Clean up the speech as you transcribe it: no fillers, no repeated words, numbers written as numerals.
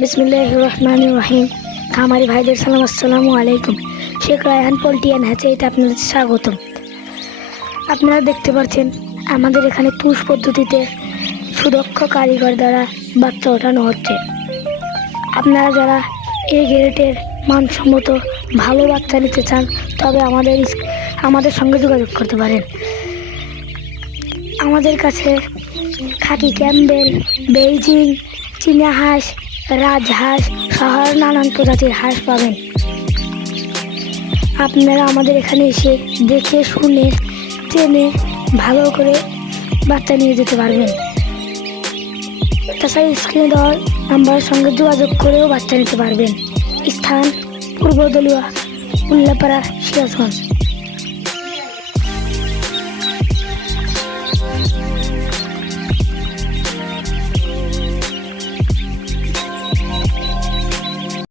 বিসমিল্লাহির রহমানির রহিম। খামারি ভাইদের সালাম, আসসালামু আলাইকুম। শেখ রায়হান পোল্ট্রি অ্যান্ড হ্যাচারিতে আপনাদের স্বাগতম। আপনারা দেখতে পাচ্ছেন আমাদের এখানে তুষ পদ্ধতিতে সুদক্ষ কারিগর দ্বারা বাচ্চা ওঠানো হচ্ছে। আপনারা যারা এই গ্রেডের মানসম্মত ভালো বাচ্চা নিতে চান তবে আমাদের সঙ্গে যোগাযোগ করতে পারেন। আমাদের কাছে খাকি ক্যাম্বেল, বেইজিং, চীনা হাঁস, রাজহাঁস সহ নানান প্রজাতির হাঁস পাবেন। আপনারা আমাদের এখানে এসে দেখে শুনে চেনে ভালো করে বাচ্চা নিয়ে যেতে পারবেন। তাছাড়া স্ক্রিনে দেওয়া নাম্বারের সঙ্গে যোগাযোগ করেও বাচ্চা নিতে পারবেন। স্থান পূর্ব দলুয়া, উল্লাপাড়া, সিরাজগঞ্জ।